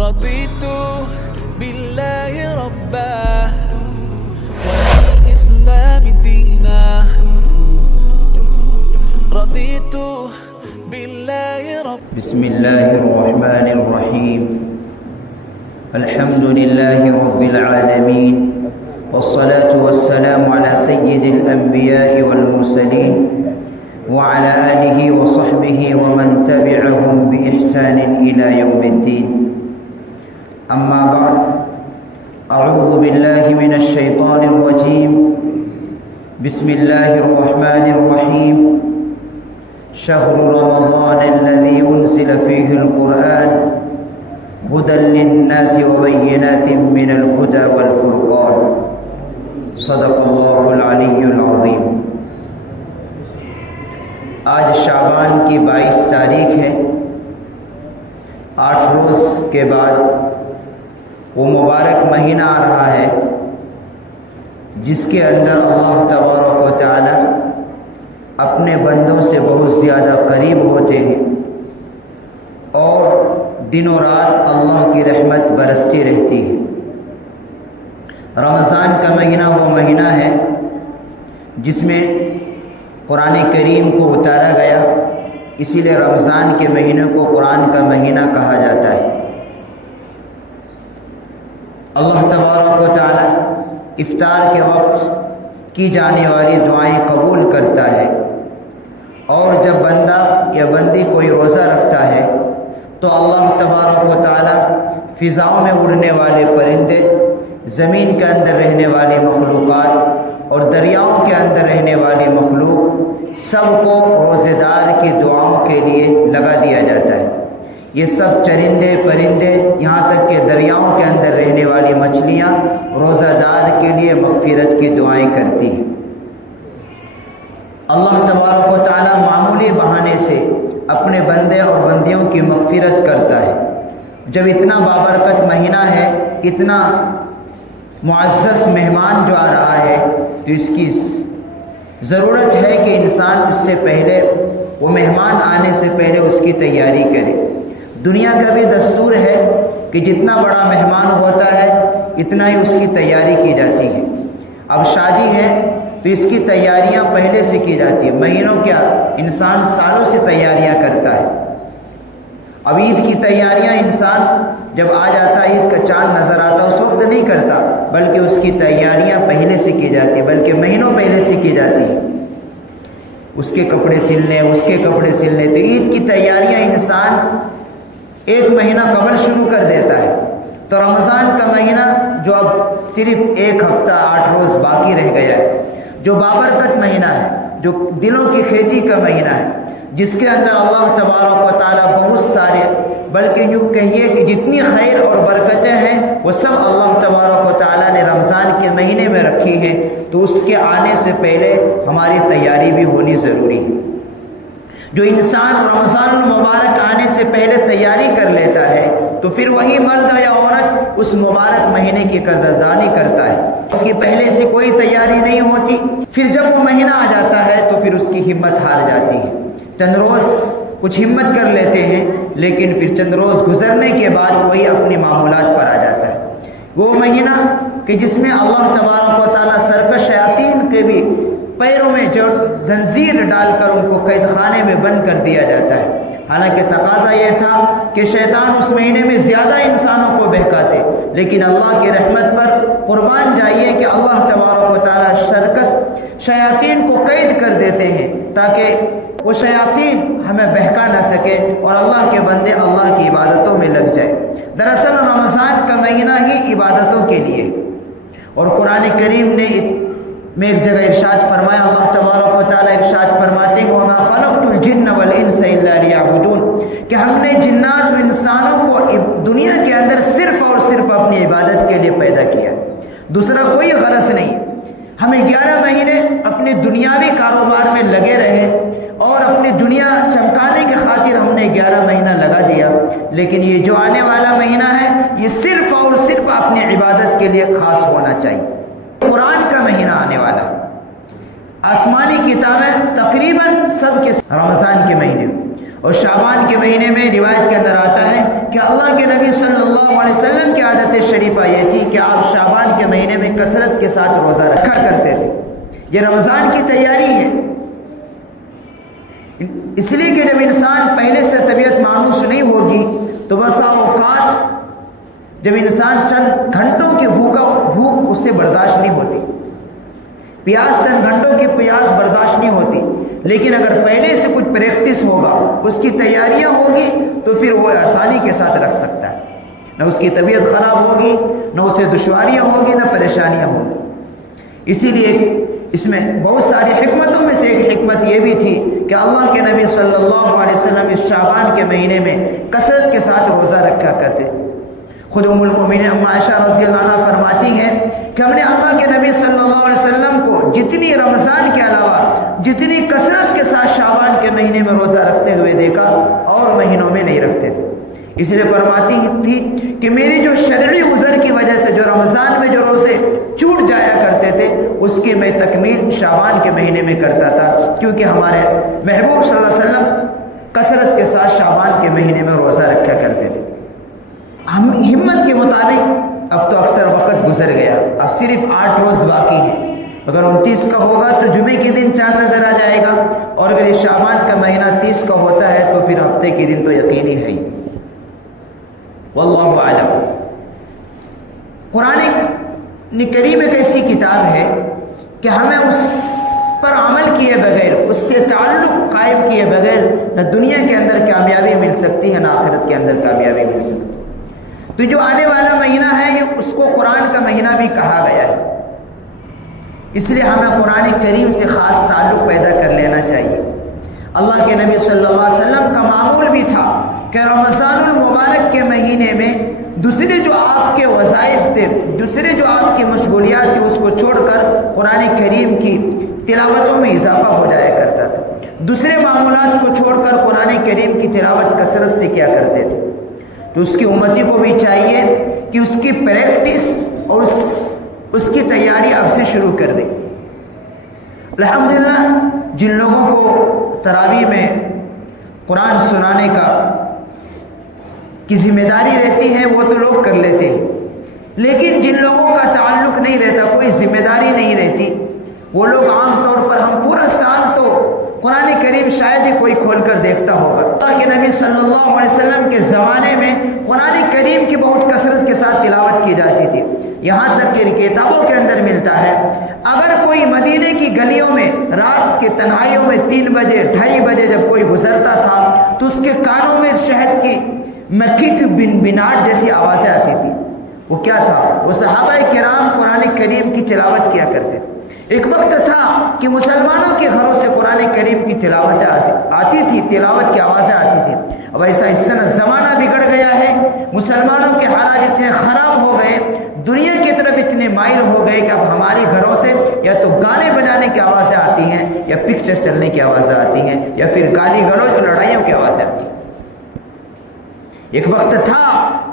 رضيت بالله ربا وبالإسلام دينا رضيت بالله ربا. بسم الله الرحمن الرحيم. الحمد لله رب العالمين، والصلاة والسلام على سيد الأنبياء والمرسلين وعلى آله وصحبه ومن تبعهم بإحسان إلى يوم الدين. أما بعد، أعوذ بالله من الشيطان الرجيم. بسم الله الرحمن الرحيم. شهر رمضان الذي أنزل فيه القرآن هدى للناس وبينات من الهدى والفرقان. صدق الله العلی العظیم. آج شعبان کی 22 تاریخ ہے. 8 روز کے بعد وہ مبارک مہینہ آ رہا ہے جس کے اندر اللہ تبارک و تعالی اپنے بندوں سے بہت زیادہ قریب ہوتے ہیں اور دن و رات اللہ کی رحمت برستی رہتی ہے. رمضان کا مہینہ وہ مہینہ ہے جس میں قرآن کریم کو اتارا گیا، اسی لیے رمضان کے مہینے کو قرآن کا مہینہ کہا جاتا ہے. اللہ تبارک و تعالی افطار کے وقت کی جانے والی دعائیں قبول کرتا ہے، اور جب بندہ یا بندی کوئی روزہ رکھتا ہے تو اللہ تبارک و تعالی فضاؤں میں اڑنے والے پرندے، زمین کے اندر رہنے والی مخلوقات اور دریاؤں کے اندر رہنے والی مخلوق سب کو روزے دار کی دعاؤں کے لیے لگا دیا جاتا ہے. یہ سب چرندے پرندے، یہاں تک کہ دریاؤں کے اندر رہنے والی مچھلیاں روزہ دار کے لیے مغفرت کی دعائیں کرتی ہیں. اللہ تبارک و تعالی معمولی بہانے سے اپنے بندے اور بندیوں کی مغفرت کرتا ہے. جب اتنا بابرکت مہینہ ہے، اتنا معزز مہمان جو آ رہا ہے، تو اس کی ضرورت ہے کہ انسان اس سے پہلے، وہ مہمان آنے سے پہلے اس کی تیاری کرے. دنیا کا بھی دستور ہے کہ جتنا بڑا مہمان ہوتا ہے اتنا ہی اس کی تیاری کی جاتی ہے. اب شادی ہے تو اس کی تیاریاں پہلے سے کی جاتی ہیں، مہینوں کیا انسان سالوں سے تیاریاں کرتا ہے. اب عید کی تیاریاں انسان جب آ جاتا ہے، عید کا چاند نظر آتا اس وقت نہیں کرتا، بلکہ اس کی تیاریاں پہلے سے کی جاتی ہیں، بلکہ مہینوں پہلے سے کی جاتی ہیں. اس کے کپڑے سلنے، اس کے کپڑے سلنے. تو عید کی تیاریاں انسان 1 مہینہ قبل شروع کر دیتا ہے. تو رمضان کا مہینہ جو اب صرف 1 ہفتہ 8 روز باقی رہ گیا ہے، جو بابرکت مہینہ ہے، جو دلوں کی کھیتی کا مہینہ ہے، جس کے اندر اللہ تبارک و تعالی بہت سارے، بلکہ یوں کہیے کہ جتنی خیر اور برکتیں ہیں وہ سب اللہ تبارک و تعالی نے رمضان کے مہینے میں رکھی ہیں. تو اس کے آنے سے پہلے ہماری تیاری بھی ہونی ضروری ہے. جو انسان رمضان المبارک آنے سے پہلے تیاری کر لیتا ہے تو پھر وہی مرد یا عورت اس مبارک مہینے کی قدردانی کرتا ہے. اس کی پہلے سے کوئی تیاری نہیں ہوتی، پھر جب وہ مہینہ آ جاتا ہے تو پھر اس کی ہمت ہار جاتی ہے. چند روز کچھ ہمت کر لیتے ہیں، لیکن پھر چند روز گزرنے کے بعد وہی اپنی معمولات پر آ جاتا ہے. وہ مہینہ کہ جس میں اللہ تبارک و تعالیٰ سرکش شیاطین کے بھی پیروں میں جو زنجیر ڈال کر ان کو قید خانے میں بند کر دیا جاتا ہے. حالانکہ تقاضا یہ تھا کہ شیطان اس مہینے میں زیادہ انسانوں کو بہکاتے، لیکن اللہ کی رحمت پر قربان جائیے کہ اللہ تبارک و تعالیٰ سرکش شیاطین کو قید کر دیتے ہیں تاکہ وہ شیاطین ہمیں بہکا نہ سکے اور اللہ کے بندے اللہ کی عبادتوں میں لگ جائے. دراصل رمضان کا مہینہ ہی عبادتوں کے لیے، اور قرآن کریم نے میں ایک جگہ ارشاد فرمایا، اللہ تبارک و تعالیٰ ارشاد فرماتے ہیں وَمَا خَلَقْتُ الْجِنَّ وَالْإِنسَ إِلَّا لِيَعْبُدُونَ، کہ ہم نے جنات و انسانوں کو دنیا کے اندر صرف اور صرف اپنی عبادت کے لیے پیدا کیا، دوسرا کوئی غرض نہیں. ہمیں 11 مہینے اپنے دنیاوی کاروبار میں لگے رہے اور اپنی دنیا چمکانے کی خاطر ہم نے 11 مہینہ لگا دیا، لیکن یہ جو آنے والا مہینہ ہے یہ صرف اور صرف اپنی عبادت کے لیے خاص ہونا چاہیے. قرآن کا مہینہ آنے والا، آسمانی کتابیں تقریباً سب کے رمضان کے مہینے میں اور شعبان کے مہینے میں روایت کے اندر آتا ہے کہ اللہ کے نبی صلی اللہ ساتھ روزہ رکھا کرتے تھے. یہ رمضان کی تیاری ہے. اس لیے کہ جب انسان پہلے سے طبیعت مانوس نہیں ہوگی تو بسا اوقات جب انسان چند گھنٹوں کی بھوک اس سے برداشت نہیں ہوتی, پیاس چند گھنٹوں کی پیاس برداشت نہیں ہوتی. لیکن اگر پہلے سے کچھ پریکٹس ہوگا, اس کی تیاریاں ہوگی, تو پھر وہ آسانی کے ساتھ رکھ سکتا ہے. نہ اس کی طبیعت خراب ہوگی, نہ اسے دشواریاں ہوگی, نہ پریشانیاں ہوں گی. اسی لیے اس میں بہت ساری حکمتوں میں سے ایک حکمت یہ بھی تھی کہ اللہ کے نبی صلی اللہ علیہ وسلم اس شعبان کے مہینے میں کثرت کے ساتھ روزہ رکھا کرتے. خود ام المؤمنین ام عائشہ رضی اللہ عنہ فرماتی ہیں کہ ہم نے اللہ کے نبی صلی اللہ علیہ وسلم کو جتنی رمضان کے علاوہ جتنی کثرت کے ساتھ شعبان کے مہینے میں روزہ رکھتے ہوئے دیکھا, اور مہینوں میں نہیں رکھتے تھے. اس لیے فرماتی تھی کہ میری جو شرعی عذر کی وجہ سے جو رمضان میں جو روزے چھوٹ جایا کرتے تھے, اس کی میں تکمیل شعبان کے مہینے میں کرتا تھا, کیونکہ ہمارے محبوب صلی اللہ علیہ وسلم کثرت کے ساتھ شعبان کے مہینے میں روزہ رکھا کرتے تھے. ہم ہمت کے مطابق اب تو اکثر وقت گزر گیا, اب صرف 8 روز باقی ہیں. اگر 29 کا ہوگا تو جمعے کے دن چاند نظر آ جائے گا, اور اگر یہ شعبان کا مہینہ 30 کا ہوتا ہے تو پھر ہفتے کے دن تو یقینی ہے ہی. واللہ اعلم. قرآن کریم ایک ایسی کتاب ہے کہ ہمیں اس پر عمل کیے بغیر, اس سے تعلق قائم کیے بغیر نہ دنیا کے اندر کامیابی مل سکتی ہے, نہ آخرت کے اندر کامیابی مل سکتی. تو جو آنے والا مہینہ ہے یہ اس کو قرآن کا مہینہ بھی کہا گیا ہے. اس لیے ہمیں قرآن کریم سے خاص تعلق پیدا کر لینا چاہیے. اللہ کے نبی صلی اللہ علیہ وسلم کا معمول بھی تھا کہ رمضان المبارک کے مہینے میں دوسرے جو آپ کے وظائف تھے, دوسرے جو آپ کی مشغولیات تھے, اس کو چھوڑ کر قرآن کریم کی تلاوتوں میں اضافہ ہو جایا کرتا تھا. دوسرے معمولات کو چھوڑ کر قرآن کریم کی تلاوت کثرت سے کیا کرتے تھے. تو اس کی امتی کو بھی چاہیے کہ اس کی پریکٹس اور اس کی تیاری اب سے شروع کر دیں. الحمدللہ جن لوگوں کو تراویح میں قرآن سنانے کی ذمہ داری رہتی ہے وہ تو لوگ کر لیتے ہیں, لیکن جن لوگوں کا تعلق نہیں رہتا, کوئی ذمہ داری نہیں رہتی, وہ لوگ عام طور پر ہم پورا سال تو قرآن کریم شاید ہی کوئی کھول کر دیکھتا ہوگا. اللہ کے نبی صلی اللہ علیہ وسلم کے زمانے میں قرآن کریم کی بہت کثرت کے ساتھ تلاوت کی جاتی تھی, یہاں تک کہ کتابوں کے اندر ملتا ہے اگر کوئی مدینے کی گلیوں میں رات کے تنہائیوں میں 3 بجے 2:30 بجے جب کوئی گزرتا تھا تو اس کے کانوں میں شہد کی مکھی کی بنبناہٹ جیسی آوازیں آتی تھی. وہ کیا تھا؟ وہ صحابہ کرام قرآن کریم کی تلاوت کیا کرتے تھے. ایک وقت تھا کہ مسلمانوں کے گھروں سے قرآن کریم کی تلاوت آتی تھی, تلاوت کی آوازیں آتی تھی. اب ایسا اس طرح زمانہ بگڑ گیا ہے, مسلمانوں کے حالات اتنے خراب ہو گئے, دنیا کی طرف اتنے مائل ہو گئے کہ اب ہمارے گھروں سے یا تو گانے بجانے کی آوازیں آتی ہیں, یا پکچر چلنے کی آوازیں آتی ہیں, یا پھر گالی گلوچ اور لڑائیوں کی آوازیں آتی ہیں. ایک وقت تھا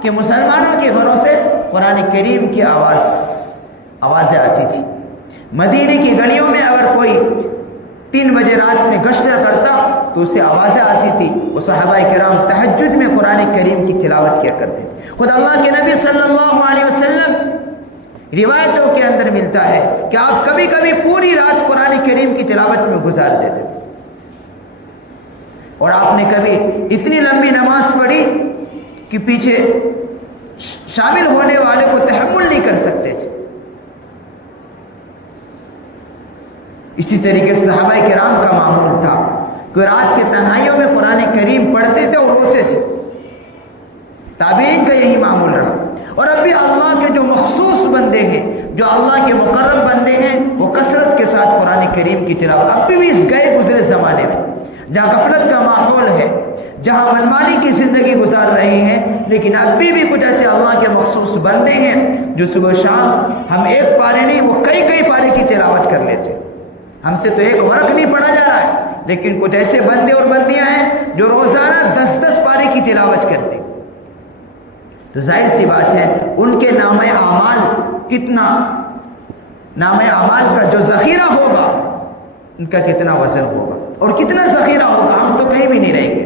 کہ مسلمانوں کے گھروں سے قرآن کریم کی آوازیں آتی تھی. مدینے کی گلیوں میں اگر کوئی 3 بجے رات میں گشت کرتا تو اسے آوازیں آتی تھی. وہ صحابہ کرام تہجد میں قرآن کریم کی تلاوت کیا کرتے تھے. خود اللہ کے نبی صلی اللہ علیہ وسلم روایتوں کے اندر ملتا ہے کہ آپ کبھی کبھی پوری رات قرآن کریم کی تلاوت میں گزار دیتے تھے, اور آپ نے کبھی اتنی لمبی نماز پڑھی کہ پیچھے شامل ہونے والے کو تحمل نہیں کر سکتے تھے. اسی طریقے سے صحابہ کرام کا معمول تھا کہ رات کے تنہائیوں میں قرآن کریم پڑھتے تھے اور روتے تھے. تابعین کا یہی معمول رہا. اور اب بھی اللہ کے جو مخصوص بندے ہیں, جو اللہ کے مقرب بندے ہیں, وہ کثرت کے ساتھ قرآن کریم کی تلاوت اب بھی اس گئے گزرے زمانے میں جہاں غفلت کا ماحول ہے, جہاں منمانی کی زندگی گزار رہے ہیں, لیکن اب بھی کچھ ایسے اللہ کے مخصوص بندے ہیں جو صبح شام ہم ایک پارے نہیں وہ کئی پارے کی تلاوت کر لیتے. ہم سے تو ایک ورق نہیں پڑھا جا رہا ہے, لیکن کچھ ایسے بندے اور بندیاں ہیں جو روزانہ 10 پارے کی تلاوت کرتے. تو ظاہر سی بات ہے ان کے نام اعمال کا جو ذخیرہ ہوگا ان کا کتنا وزن ہوگا اور کتنا ذخیرہ ہوگا, ہم تو کہیں بھی نہیں رہیں گے.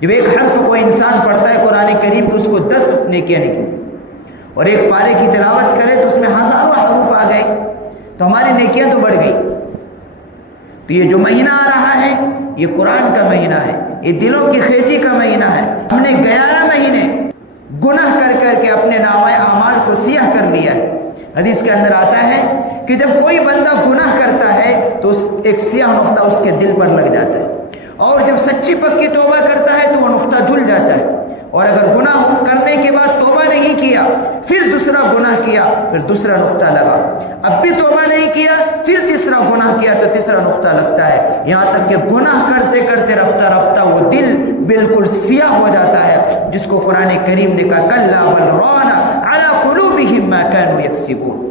جب ایک حرف کو انسان پڑھتا ہے قرآن کریم کو, اس کو 10 نیکیاں نکلتی. اور ایک پارے کی تلاوت کرے تو اس میں ہزاروں حروف آ گئے تو ہماری نیکیاں تو بڑھ گئی. تو یہ جو مہینہ آ رہا ہے یہ قرآن کا مہینہ ہے, یہ دلوں کی خیچی کا مہینہ ہے. ہم نے 11 مہینے گناہ کر کر کے اپنے نامہ اعمال کو سیاہ کر لیا ہے. حدیث کے اندر آتا ہے کہ جب کوئی بندہ گناہ کرتا ہے تو ایک سیاہ نقطہ اس کے دل پر لگ جاتا ہے, اور جب سچی پکی توبہ کرتا ہے تو وہ نقطہ جھل جاتا ہے. اور اگر گناہ کرنے کے بعد توبہ نہیں کیا, پھر دوسرا گناہ کیا, پھر دوسرا نقطہ لگا, اب بھی توبہ نہیں کیا, پھر تیسرا گناہ کیا تو تیسرا نقطہ لگتا ہے, یہاں تک کہ گناہ کرتے کرتے رفتہ رفتہ وہ دل بالکل سیاہ ہو جاتا ہے, جس کو قرآن کریم نے کہا کلا بل ران علی قلوبہم ما کانوا یکسبون.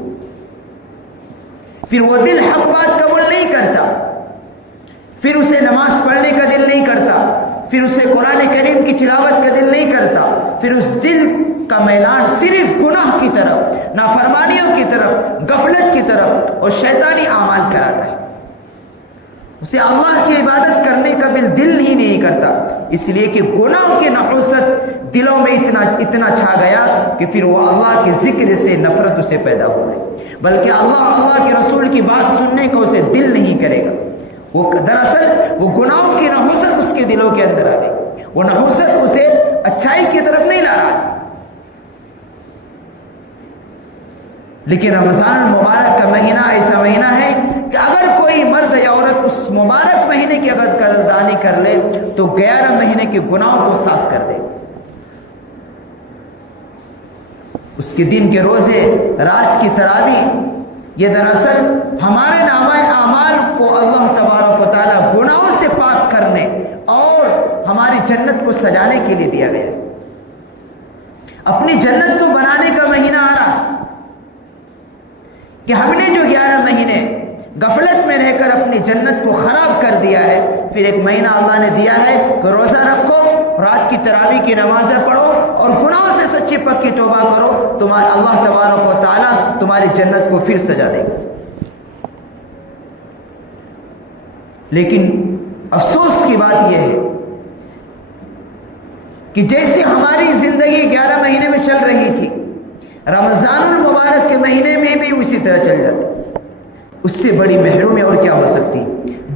پھر وہ دل حق بات قبول نہیں کرتا, پھر اسے نماز پڑھنے کا دل نہیں کرتا, پھر اسے قرآن کریم کی تلاوت کا دل نہیں کرتا, پھر اس دل کا میلان صرف گناہ کی طرف, نافرمانیوں کی طرف, غفلت کی طرف اور شیطانی اعمال کراتا ہے. اسے اللہ کی عبادت کرنے کا دل ہی نہیں کرتا, اس لیے کہ گناہوں کی نحوست دلوں میں اتنا چھا گیا کہ پھر وہ اللہ کے ذکر سے نفرت اسے پیدا ہو گئی, بلکہ اللہ کے رسول کی بات سننے کا اسے دل نہیں کرے گا. وہ دراصل وہ گناہوں کی نحوست اس کے دلوں کے اندر آ گئی, وہ نحوست اسے اچھائی کی طرف نہیں لا رہا. لیکن رمضان المبارک کا مہینہ ایسا مہینہ ہے کہ اگر کوئی مرد یا عورت اس مبارک مہینے کی اگر قدردانی کر لے تو 11 مہینے کے گناہوں کو صاف کر دے. اس کے دن کے روزے, رات کی تراویح, یہ دراصل ہمارے نامہ اعمال کو اللہ تبارک و تعالیٰ گناہوں سے پاک کرنے اور ہماری جنت کو سجانے کے لیے دیا گیا. اپنی جنت کو بنانے کا مہینہ آ رہا کہ ہم نے جو 11 مہینے غفلت میں رہ کر اپنی جنت کو خراب کر دیا ہے, پھر ایک مہینہ اللہ نے دیا ہے کہ روزہ رکھو, رات کی تراویح کی نمازیں پڑھو اور گناہوں سے سچی پکی توبہ کرو, تمہارا اللہ تبارک و تعالیٰ تمہاری جنت کو پھر سجا دے گا. لیکن افسوس کی بات یہ ہے کہ جیسے ہماری زندگی 11 مہینے میں چل رہی تھی, رمضان المبارک کے مہینے میں بھی اسی طرح چل جاتی. اس سے بڑی محرومی اور کیا ہو سکتی.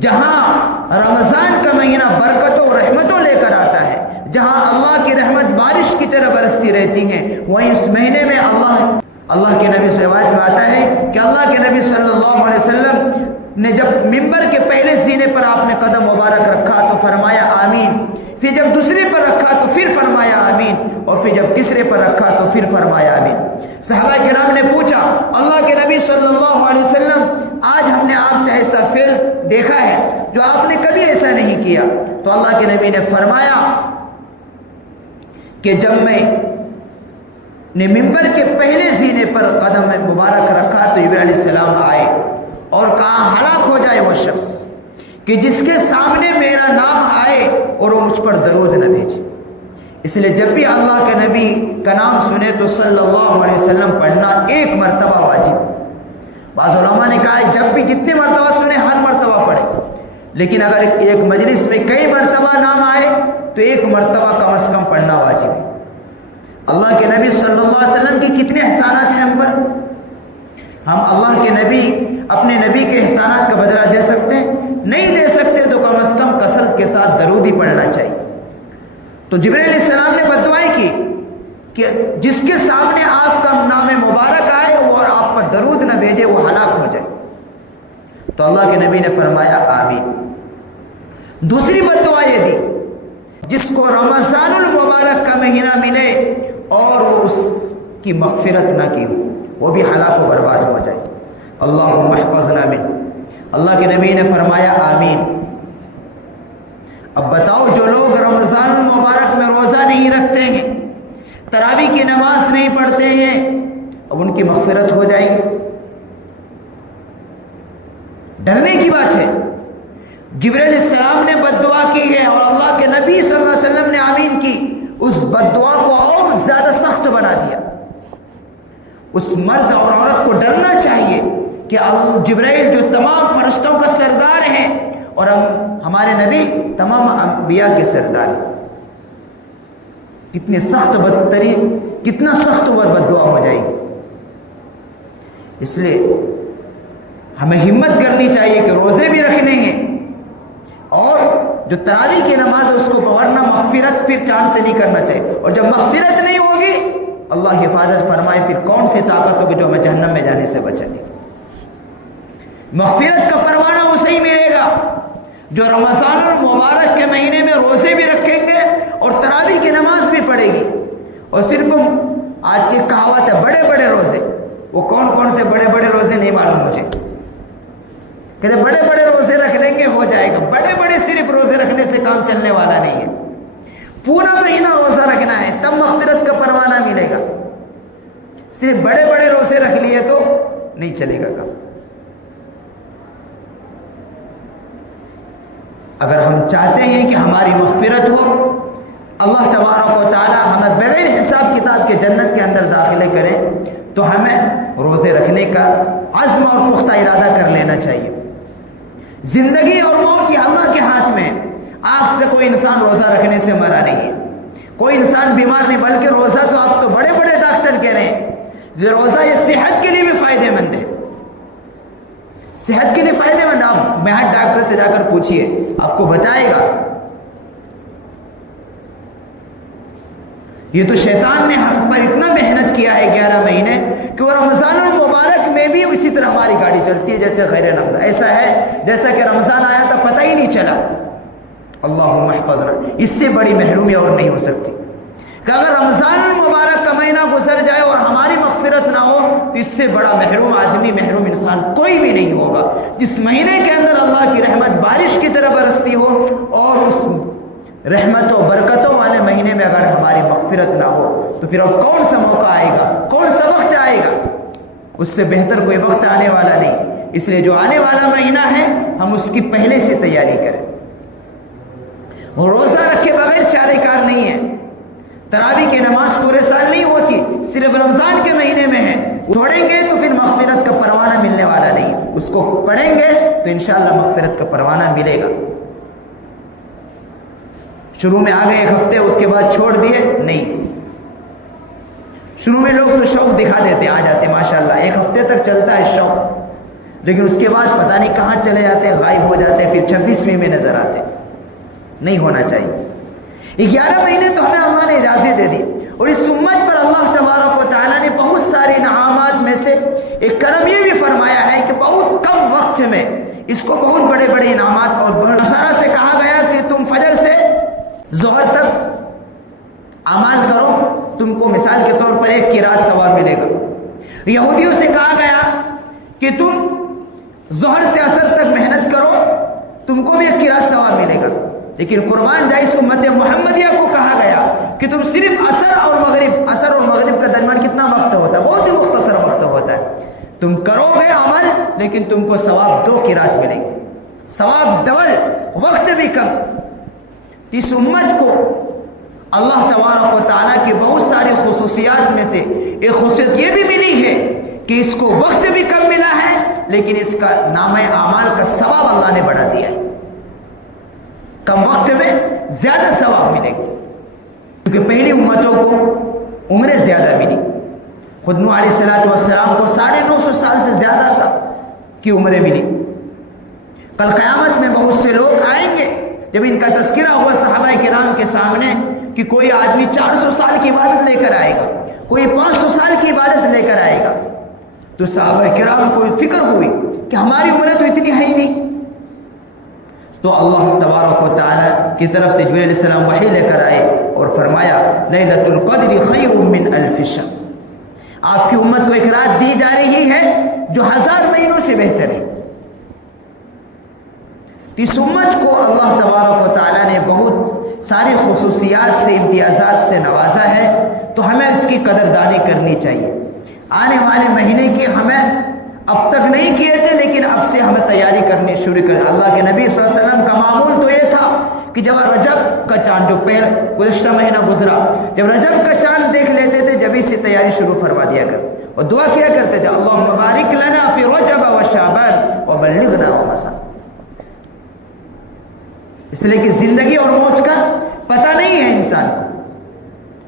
جہاں رمضان کا مہینہ برکتوں اور رحمتوں لے کر آتا ہے, جہاں اللہ کی رحمت بارش کی طرح برستی رہتی ہیں, وہیں اس مہینے میں اللہ کے نبی سے روایت میں آتا ہے کہ اللہ کے نبی صلی اللہ علیہ وسلم نے جب ممبر کے پہلے سینے پر آپ نے قدم مبارک رکھا تو فرمایا آمین, پھر جب دوسرے پر رکھا تو پھر فرمایا آمین, اور پھر جب تیسرے پر رکھا تو پھر فرمایا آمین. صحابہ کرام نے پوچھا اللہ کے نبی صلی اللہ علیہ وسلم آج ہم نے آپ سے ایسا فعل دیکھا ہے جو آپ نے کبھی ایسا نہیں کیا. تو اللہ کے نبی نے فرمایا کہ جب میں نے ممبر کے پہلے زینے پر قدم مبارک رکھا تو جبرائیل علیہ السلام آئے اور کہا ہلاک ہو جائے وہ شخص کہ جس کے سامنے میرا نام آئے اور وہ مجھ پر درود نہ بھیجے. اس لیے جب بھی اللہ کے نبی کا نام سنے تو صلی اللہ علیہ وسلم پڑھنا 1 مرتبہ واجب. بعض علماء نے کہا ہے جب بھی جتنے مرتبہ سنے ہر مرتبہ پڑھے, لیکن اگر ایک مجلس میں کئی مرتبہ نام آئے تو 1 مرتبہ کم از کم پڑھنا واجب ہے. اللہ کے نبی صلی اللہ علیہ وسلم کی کتنے احسانات ہیں ہم پر, ہم اللہ کے نبی اپنے نبی کے احسانات کا بدلہ دے سکتے ہیں؟ نہیں دے سکتے, تو کم از کم کثرت کے ساتھ درود ہی پڑھنا چاہیے. تو جبرائیل علیہ السلام نے بددعائیں کی کہ جس کے سامنے آپ کا نام مبارک آئے اور آپ پر درود نہ بھیجے وہ ہلاک ہو جائے. تو اللہ کے نبی نے فرمایا آمین. دوسری بددعا یہ دی جس کو رمضان المبارک کا مہینہ ملے اور وہ اس کی مغفرت نہ کی ہو, وہ بھی ہلاک و برباد ہو جائے. اللہم احفظنا من. اللہ کے نبی نے فرمایا آمین. اب بتاؤ جو لوگ رمضان المبارک میں روزہ نہیں رکھتے ہیں, تراویح کی نماز نہیں پڑھتے ہیں, اب ان کی مغفرت ہو جائے گی؟ ڈرنے کی بات ہے. جبرائیل علیہ السلام نے بددعا کی ہے اور اللہ کے نبی صلی اللہ علیہ وسلم نے آمین کی. اس بددعا کو اور زیادہ سخت بنا دیا. اس مرد اور عورت کو ڈرنا چاہیے کہ جبرائیل جو تمام فرشتوں کا سردار ہیں اور ہمارے نبی تمام انبیاء کے سردار ہیں, کتنی سخت بدترین، کتنا سخت بد دعا ہو جائے گی۔ اس لیے ہمیں ہمت کرنی چاہیے کہ روزے بھی رکھنے ہیں، اور جو تراویح کی نماز ہے اس کو ورنہ مغفرت پھر چاند سے نہیں کرنا چاہیے، اور جب مغفرت نہیں ہوگی اللہ حفاظت فرمائے پھر کون سی طاقت ہوگی جو ہمیں جہنم میں جانے سے بچا دے۔ مغفرت کا پروانہ اسے ہی ملے گا جو رمضان المبارک کے مہینے میں روزے بھی رکھیں گے اور تراویح کی نماز بھی پڑھے گی۔ اور صرف آج کی کہاوت ہے بڑے بڑے روزے، وہ کون کون سے بڑے بڑے روزے نہیں معلوم مجھے، کہتے بڑے بڑے روزے رکھ لیں گے ہو جائے گا۔ بڑے بڑے صرف روزے رکھنے سے کام چلنے والا نہیں ہے، پورا مہینہ روزہ رکھنا ہے تب مغفرت کا پروانہ ملے گا۔ صرف بڑے بڑے روزے رکھ لیے تو نہیں چلے گا کام۔ اگر ہم چاہتے ہیں کہ ہماری مغفرت ہو، اللہ تبارک و تعالی ہمیں بغیر حساب کتاب کے جنت کے اندر داخلے کرے، تو ہمیں روزے رکھنے کا عزم اور پختہ ارادہ کر لینا چاہیے۔ زندگی اور موت یہ اللہ کے ہاتھ میں ہے۔ آنکھ سے کوئی انسان روزہ رکھنے سے مرا نہیں ہے، کوئی انسان بیمار نہیں، بلکہ روزہ تو آپ تو بڑے بڑے ڈاکٹر کہہ رہے ہیں کہ روزہ یہ صحت کے لیے بھی فائدہ مند ہے، صحت کے لیے فائدہ مند۔ آپ مہد ڈاکٹر سے جا کر پوچھئے، آپ کو بتائے گا۔ یہ تو شیطان نے ہم پر اتنا محنت کیا ہے 11 مہینے کہ وہ رمضان المبارک میں بھی اسی طرح ہماری گاڑی چلتی ہے جیسے غیر رمضان۔ ایسا ہے جیسا کہ رمضان آیا تھا پتہ ہی نہیں چلا۔ اللہم احفظنا، اس سے بڑی محرومی اور نہیں ہو سکتی کہ اگر رمضان المبارک کا مہینہ گزر جائے اور ہماری مغفرت نہ ہو تو اس سے بڑا محروم آدمی، محروم انسان کوئی بھی نہیں ہوگا۔ جس مہینے کے اندر اللہ کی رحمت بارش کی طرح برستی ہو، اور اس رحمتوں برکتوں والے مہینے میں اگر ہماری مغفرت نہ ہو تو پھر اب کون سا موقع آئے گا، کون سا وقت آئے گا؟ اس سے بہتر کوئی وقت آنے والا نہیں۔ اس لیے جو آنے والا مہینہ ہے ہم اس کی پہلے سے تیاری کریں۔ وہ روزہ رکھ کے بغیر چارے کار نہیں ہے۔ تراویح کی نماز پورے سال نہیں ہوتی، صرف رمضان کے مہینے میں ہے۔ چھوڑیں گے تو پھر مغفرت کا پروانہ ملنے والا نہیں، اس کو پڑھیں گے تو انشاءاللہ مغفرت کا پروانہ ملے گا۔ شروع میں آ گئے 1 ہفتے، اس کے بعد چھوڑ دیے نہیں۔ شروع میں لوگ تو شوق دکھا دیتے، آ جاتے ماشاءاللہ، 1 ہفتے تک چلتا ہے شوق، لیکن اس کے بعد پتہ نہیں کہاں چلے جاتے، غائب ہو جاتے، پھر 26ویں میں نظر آتے۔ نہیں ہونا چاہیے۔ 11 مہینے تو ہمیں اللہ نے اجازت دے دی، اور اس امت پر اللہ تبارک و تعالیٰ نے بہت سارے انعامات میں سے ایک کرم یہ بھی فرمایا ہے کہ بہت کم وقت میں اس کو بہت بڑے بڑے انعامات اور بڑے سارا سے کہا گیا کہ تم فجر سے ظہر تک اعمال کرو، تم کو مثال کے طور پر 1 قرات ثواب ملے گا۔ یہودیوں سے کہا گیا کہ تم ظہر سے عصر تک محنت کرو، تم کو بھی 1 قرات ثواب ملے گا۔ لیکن قربان جائز امت محمدیہ کو کہا گیا کہ تم صرف عصر اور مغرب کا درمیان کتنا وقت ہوتا ہے؟ بہت ہی مختصر وقت ہوتا ہے۔ تم کرو گے عمل لیکن تم کو ثواب 2 قرات ملیں گے، ثواب ڈبل، وقت بھی کم۔ اس امت کو اللہ تبارک و تعالیٰ کی بہت ساری خصوصیات میں سے ایک خصوصیت یہ بھی ملی ہے کہ اس کو وقت بھی کم ملا ہے، لیکن اس کا نامہ اعمال کا ثواب اللہ نے بڑھا دیا ہے۔ کم وقت میں زیادہ ثواب ملے گا، کیونکہ پہلی امتوں کو عمریں زیادہ ملی۔ خود نوح علیہ السلام کو 950 سال سے زیادہ کی عمریں ملی۔ کل قیامت میں بہت سے لوگ آئیں گے، جب ان کا تذکرہ ہوا صحابہ کرام کے سامنے کہ کوئی آدمی 400 سال کی عبادت لے کر آئے گا، کوئی 500 سال کی عبادت لے کر آئے گا، تو صحابہ کرام کو فکر ہوئی کہ ہماری عمریں تو اتنی ہے ہی نہیں۔ تو اللہ تبارک و تعالیٰ کی طرف سے جبریل علیہ السلام وحی لے کر آئے اور فرمایا لیلۃ القدر خیر من 1000 شہر، آپ کی امت کو ایک رات دی جا رہی ہے جو 1000 مہینوں سے بہتر ہے۔ اس امت کو اللہ تبارک و تعالیٰ نے بہت ساری خصوصیات سے، امتیازات سے نوازا ہے، تو ہمیں اس کی قدردانی کرنی چاہیے۔ آنے والے مہینے کی ہمیں اب تک نہیں کیے تھے، لیکن اب سے ہمیں تیاری کرنی شروع کریں۔ اللہ کے نبی صلی اللہ علیہ وسلم کا معمول تو یہ تھا کہ جب رجب کا چاند، جو گزشتہ مہینہ گزرا، جب رجب کا چاند دیکھ لیتے تھے جبھی سے تیاری شروع فرما دیا کر، اور دعا کیا کرتے تھے اللہم بارک لنا فی رجب و شعبان وبلغنا رمضان۔ اس لیے کہ زندگی اور موت کا پتہ نہیں ہے انسان کو،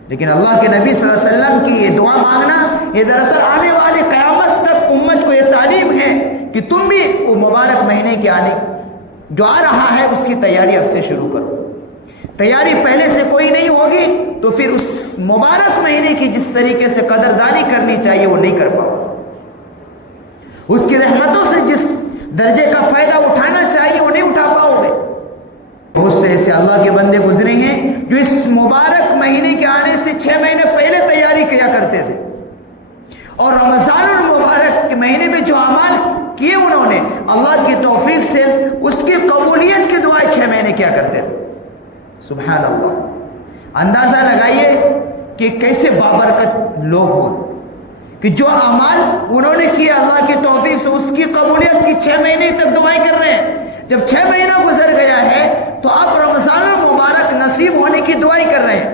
لیکن اللہ کے نبی صلی اللہ علیہ وسلم کی یہ دعا مانگنا، یہ دراصل آنے والے قیامت تک امت کو یہ تعلیم ہے کہ تم بھی وہ مبارک مہینے کے آنے جو آ رہا ہے اس کی تیاری اب سے شروع کرو۔ تیاری پہلے سے کوئی نہیں ہوگی تو پھر اس مبارک مہینے کی جس طریقے سے قدردانی کرنی چاہیے وہ نہیں کر پاؤ، اس کی رحمتوں سے جس درجے کا فائدہ اٹھانا چاہیے وہ نہیں اٹھا پاؤ گے۔ بہت سے ایسے اللہ کے بندے گزرے ہیں جو اس مبارک مہینے کے آنے سے 6 مہینے پہلے تیاری کیا کرتے تھے، اور رمضان المبارک کے مہینے میں جو اعمال کیے انہوں نے اللہ کی توفیق سے اس کی قبولیت کی دعائیں 6 مہینے کیا کرتے تھے۔ سبحان اللہ، اندازہ لگائیے کہ کیسے بابرکت لوگ ہوں کہ جو اعمال انہوں نے کیا اللہ کی توفیق سے اس کی قبولیت کی 6 مہینے تک دعائیں کر رہے ہیں۔ جب 6 مہینہ گزر گیا ہے تو آپ رمضان المبارک نصیب ہونے کی دعائیں کر رہے ہیں،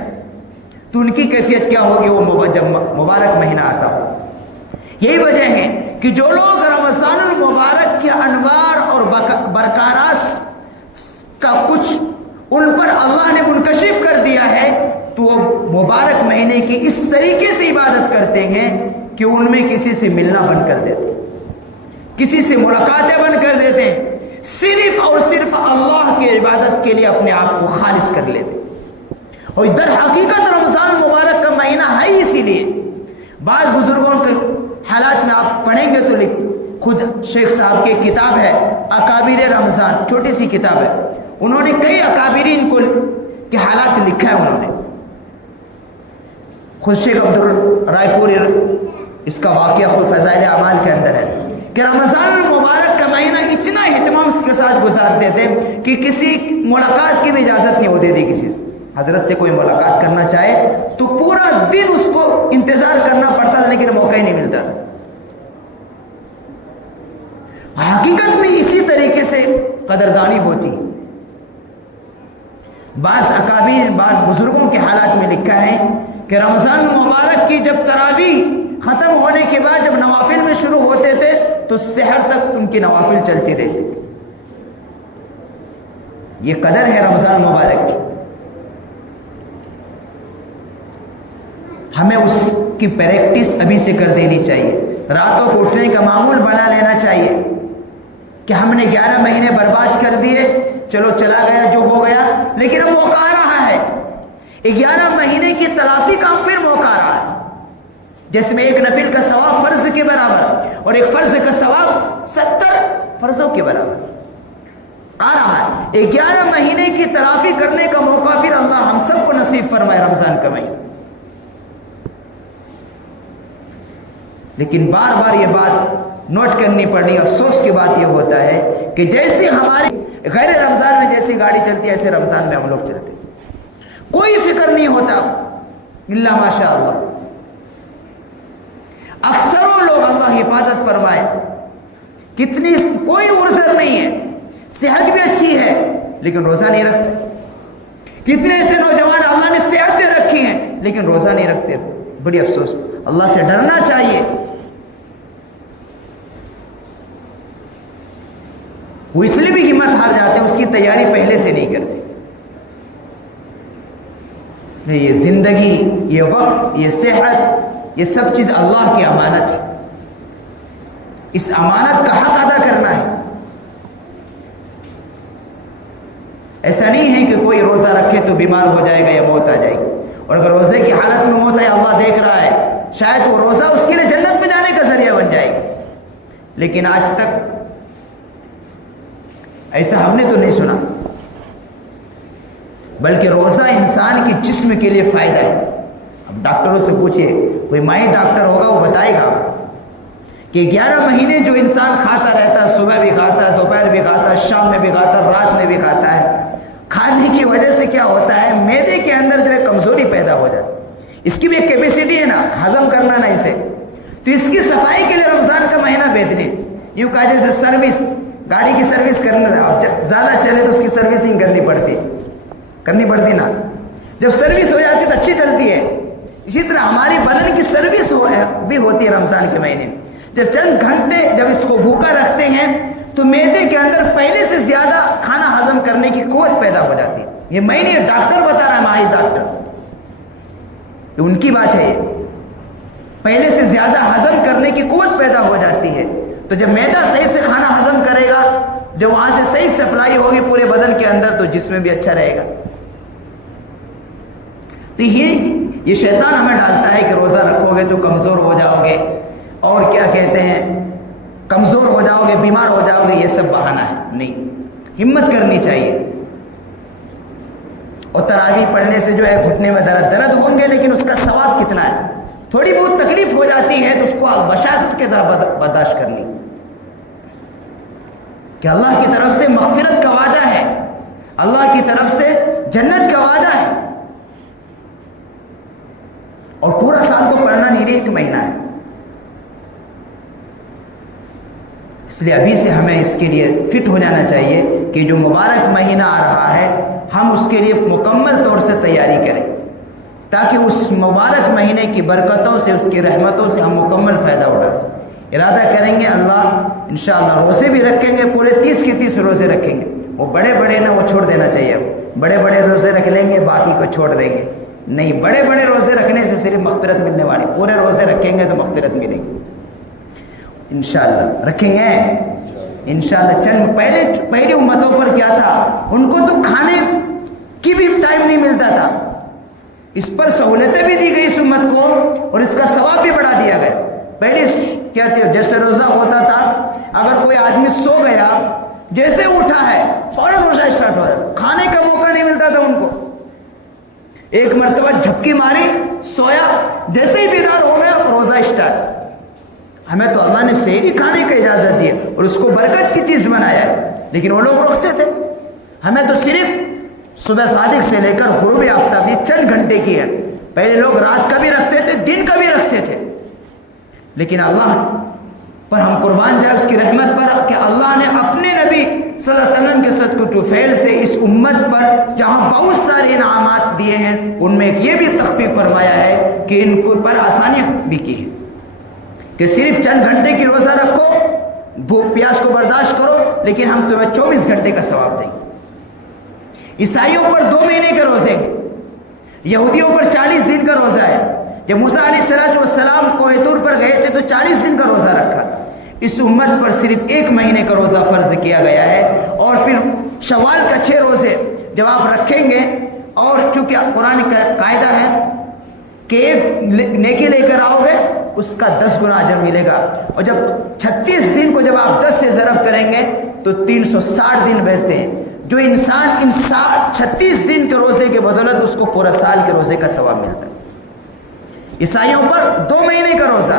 تو ان کی کیفیت کیا ہوگی وہ جب مبارک مہینہ آتا ہو۔ یہی وجہ ہے کہ جو لوگ رمضان المبارک کے انوار اور برکارات کا کچھ ان پر اللہ نے منکشف کر دیا ہے تو وہ مبارک مہینے کی اس طریقے سے عبادت کرتے ہیں کہ ان میں کسی سے ملنا بند کر دیتے ہیں، کسی سے ملاقاتیں بند کر دیتے ہیں، صرف اور صرف اللہ کی عبادت کے لیے اپنے آپ کو خالص کر لیتے ہیں۔ اور در حقیقت رمضان مبارک کا مہینہ ہے اسی لیے۔ بعض بزرگوں کے حالات میں آپ پڑھیں گے تو خود شیخ صاحب کی کتاب ہے اکابر رمضان، چھوٹی سی کتاب ہے، انہوں نے کئی اکابرین کو کے حالات لکھا ہے انہوں نے۔ خود شیخ عبد رائے پوری اس کا واقعہ خود فضائل اعمال کے اندر ہے کہ رمضان المبارک کا مہینہ اتنا اہتمام کے ساتھ گزارتے تھے کہ کسی ملاقات کی بھی اجازت نہیں ہوتی تھی۔ کسی سے حضرت سے کوئی ملاقات کرنا چاہے تو پورا دن اس کو انتظار کرنا پڑتا تھا لیکن موقع ہی نہیں ملتا تھا۔ حقیقت میں اسی طریقے سے قدردانی ہوتی۔ بعض اکابر بعض بزرگوں کے حالات میں لکھا ہے کہ رمضان مبارک کی جب تراویح ختم ہونے کے بعد جب نوافل میں شروع ہوتے تھے تو سحر تک ان کی نوافل چلتی رہتی تھی۔ یہ قدر ہے رمضان مبارک کی۔ ہمیں اس کی پریکٹس ابھی سے کر دینی چاہیے، راتوں کو اٹھنے کا معمول بنا لینا چاہیے کہ ہم نے 11 مہینے برباد کر دیے، چلو چلا گیا جو ہو گیا، لیکن اب موقع آ رہا ہے 11 مہینے کی تلافی کا پھر موقع آ رہا ہے، جس میں ایک نفل کا ثواب فرض کے برابر اور ایک فرض کا ثواب 70 فرضوں کے برابر آ رہا ہے۔ 11 مہینے کی تلافی کرنے کا موقع پھر اللہ ہم سب کو نصیب فرمائے رمضان کا مہینہ۔ لیکن بار بار یہ بات نوٹ کرنی پڑنی، افسوس کی بات یہ ہوتا ہے کہ جیسے ہماری غیر رمضان میں جیسی گاڑی چلتی ہے ایسے رمضان میں ہم لوگ چلتے ہیں، کوئی فکر نہیں ہوتا الا ماشاء اللہ۔ اکثروں لوگ اللہ حفاظت فرمائے، کتنی کوئی عذر نہیں ہے، صحت بھی اچھی ہے لیکن روزہ نہیں رکھتے۔ کتنے ایسے نوجوان اللہ نے صحت بھی رکھی ہیں لیکن روزہ نہیں رکھتے، بڑی افسوس۔ اللہ سے ڈرنا چاہیے۔ وہ اس لیے بھی ہمت ہار جاتے ہیں، اس کی تیاری پہلے سے نہیں کرتے۔ اس لیے یہ زندگی، یہ وقت، یہ صحت، یہ سب چیز اللہ کی امانت ہے، اس امانت کا حق ادا کرنا ہے۔ ایسا نہیں ہے کہ کوئی روزہ رکھے تو بیمار ہو جائے گا یا موت آ جائے گی، اور اگر روزے کی حالت میں موت ہے اللہ دیکھ رہا ہے، شاید وہ روزہ اس کے لیے جنت میں جانے کا ذریعہ بن جائے گا، لیکن آج تک ایسا ہم نے تو نہیں سنا۔ بلکہ روزہ انسان کے جسم کے لیے فائدہ ہے۔ اب ڈاکٹروں سے پوچھئے، کوئی ماہر ڈاکٹر ہوگا وہ بتائے گا کہ 11 مہینے جو انسان کھاتا رہتا ہے، صبح بھی کھاتا ہے، دوپہر بھی کھاتا ہے، شام میں بھی کھاتا ہے، رات میں بھی کھاتا ہے، کھانے کی وجہ سے کیا ہوتا ہے معدے کے اندر جو ہے کمزوری پیدا ہو جاتی ہے۔ اس کی بھی ایک کیپیسٹی ہے نا ہضم کرنا نا اسے، تو اس کی صفائی کے لیے رمضان کا مہینہ بہترین۔ یوں کہا جیسے سروس، گاڑی کی سروس کرنا، زیادہ چلے تو اس کی سروسنگ کرنی پڑتی نا، جب سروس ہو جاتی تو اچھی چلتی ہے۔ اسی طرح ہماری بدن کی سروس بھی ہوتی ہے رمضان کے مہینے میں۔ جب چند گھنٹے جب اس کو بھوکا رکھتے ہیں تو معدے کے اندر پہلے سے زیادہ کھانا ہضم کرنے کی قوت پیدا ہو جاتی ہے۔ یہ میں نہیں، ڈاکٹر بتا رہا ہے، ماہر ڈاکٹر۔ ان کی بات ہے، یہ پہلے سے زیادہ ہضم کرنے کی قوت پیدا ہو جاتی ہے. تو جب معدہ صحیح سے کھانا ہضم کرے گا، جب وہاں سے صحیح سپلائی ہوگی پورے بدن کے اندر، تو جسم میں بھی اچھا رہے گا. تو یہ شیطان ہمیں ڈالتا ہے کہ روزہ رکھو گے تو کمزور ہو جاؤ گے، اور کیا کہتے ہیں، کمزور ہو جاؤ گے، بیمار ہو جاؤ گے. یہ سب بہانہ ہے. نہیں، ہمت کرنی چاہیے. اور تراویح پڑھنے سے جو ہے گھٹنے میں درد ہوں گے، لیکن اس کا ثواب کتنا ہے. تھوڑی بہت تکلیف ہو جاتی ہے تو اس کو بشاشت کے طرح برداشت کرنی، کہ اللہ کی طرف سے مغفرت کا وعدہ ہے، اللہ کی طرف سے جنت کا وعدہ ہے. اور پورا سال تو پڑھنا نہیں، 1 مہینہ ہے. اس لیے ابھی سے ہمیں اس کے لیے فٹ ہو جانا چاہیے کہ جو مبارک مہینہ آ رہا ہے ہم اس کے لیے مکمل طور سے تیاری کریں، تاکہ اس مبارک مہینے کی برکتوں سے، اس کی رحمتوں سے ہم مکمل فائدہ اٹھا سکیں. ارادہ کریں گے اللہ انشاءاللہ روزے بھی رکھیں گے، پورے 30 کے 30 روزے رکھیں گے. وہ بڑے بڑے نا وہ چھوڑ دینا چاہیے. بڑے بڑے روزے رکھ لیں گے، باقی کو چھوڑ دیں گے. نہیں، بڑے بڑے روزے رکھنے سے صرف مغفرت ملنے والی، پورے روزے رکھیں گے تو مغفرت ملے گی انشاءاللہ. رکھیں گے انشاءاللہ. چند پہلی امتوں پر کیا تھا، ان کو تو کھانے کی بھی ٹائم نہیں ملتا تھا. اس پر سہولتیں بھی دی گئی اس امت کو، اور اس کا ثواب بھی بڑھا دیا گیا. پہلے کیا تھا، جیسے روزہ ہوتا تھا، اگر کوئی آدمی سو گیا، جیسے اٹھا ہے فوراً روزہ اسٹارٹ ہو جاتا، کھانے کا موقع نہیں ملتا تھا ان کو. ایک مرتبہ جھپکی ماری، سویا، جیسے ہی بیدار ہو گیا روزہ اسٹارٹ. ہمیں تو اللہ نے سحری کھانے کی اجازت دی ہے اور اس کو برکت کی چیز بنایا ہے، لیکن وہ لوگ روکتے تھے. ہمیں تو صرف صبح صادق سے لے کر غروب آفتاب یہ چند گھنٹے کی ہے. پہلے لوگ رات کا بھی رکھتے تھے، دن کا بھی رکھتے تھے. لیکن اللہ پر ہم قربان جائے اس کی رحمت پر کہ اللہ نے اپنے نبی صلی اللہ علیہ وسلم کے صدق و طفیل سے اس امت پر جہاں بہت سارے انعامات دیے ہیں، ان میں یہ بھی تخفیف فرمایا ہے کہ ان کو پر آسانیاں بھی کی ہیں کہ صرف چند گھنٹے کی روزہ رکھو، بھوک پیاس کو برداشت کرو، لیکن ہم تمہیں 24 گھنٹے کا ثواب دیں گے. عیسائیوں پر 2 مہینے کے روزے ہیں، یہودیوں پر 40 دن کا روزہ ہے. جب موسیٰ علیہ السلام کوہ طور پر گئے تھے تو 40 دن کا روزہ رکھا. اس امت پر صرف 1 مہینے کا روزہ فرض کیا گیا ہے. اور پھر شوال کا 6 روزے جب آپ رکھیں گے، اور چونکہ قرآن کا قاعدہ ہے کہ ایک نیکی لے کر آؤ گے اس کا 10 گنا اجر ملے گا. اور جب 36 دن کو جب آپ 10 سے ضرب کریں گے تو 360 دن بیٹھتے ہیں. جو انسان ان 36 دن کے روزے کے بدولت اس کو پورا سال کے روزے کا ثواب ملتا ہے. عیسائیوں پر 2 مہینے کا روزہ،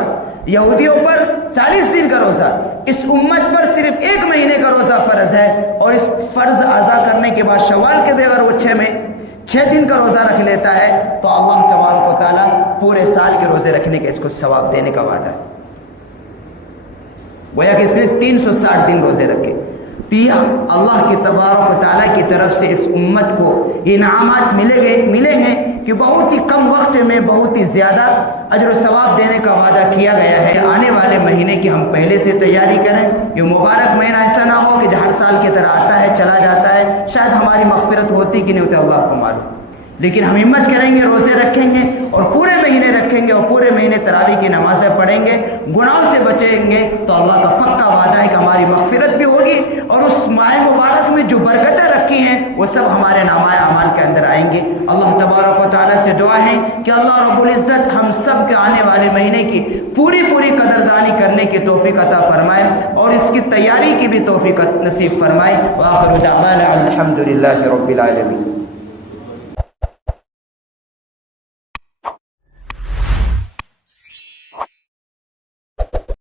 یہودیوں پر 40 دن کا روزہ. اس امت پر صرف 1 مہینے کا روزہ فرض ہے. اور اس فرض ادا کرنے کے بعد شوال کے بھی اگر وہ 6 دن کا روزہ رکھ لیتا ہے تو اللہ تبارک و تعالیٰ پورے سال کے روزے رکھنے کا اس کو ثواب دینے کا وعدہ ہے. گویا کہ اس نے 360 دن روزے رکھے. اللہ کی تبارک و تعالیٰ کی طرف سے اس امت کو انعامات ملے ہیں کہ بہت ہی کم وقت میں بہت ہی زیادہ اجر و ثواب دینے کا وعدہ کیا گیا ہے. آنے والے مہینے کی ہم پہلے سے تیاری کریں. یہ مبارک مہینہ ایسا نہ ہو کہ ہر سال کی طرح آتا ہے چلا جاتا ہے، شاید ہماری مغفرت ہوتی کہ نہیں ہوتی اللہ کو معلوم. لیکن ہم ہمت کریں گے، روزے رکھیں گے اور پورے مہینے رکھیں گے اور پورے مہینے تراویح کی نمازیں پڑھیں گے، گناہوں سے بچیں گے تو اللہ کا پکا وعدہ ہے کہ ہماری مغفرت بھی ہوگی اور اس ماہ مبارک میں جو برکتیں رکھی ہیں وہ سب ہمارے نامۂ اعمال کے اندر آئیں گے. اللہ تبارک و تعالیٰ سے دعا ہے کہ اللہ رب العزت ہم سب کے آنے والے مہینے کی پوری قدردانی کرنے کی توفیق عطا فرمائے اور اس کی تیاری کی بھی توفیق نصیب فرمائے. وآخر دعوانا الحمد للہ رب العالمین.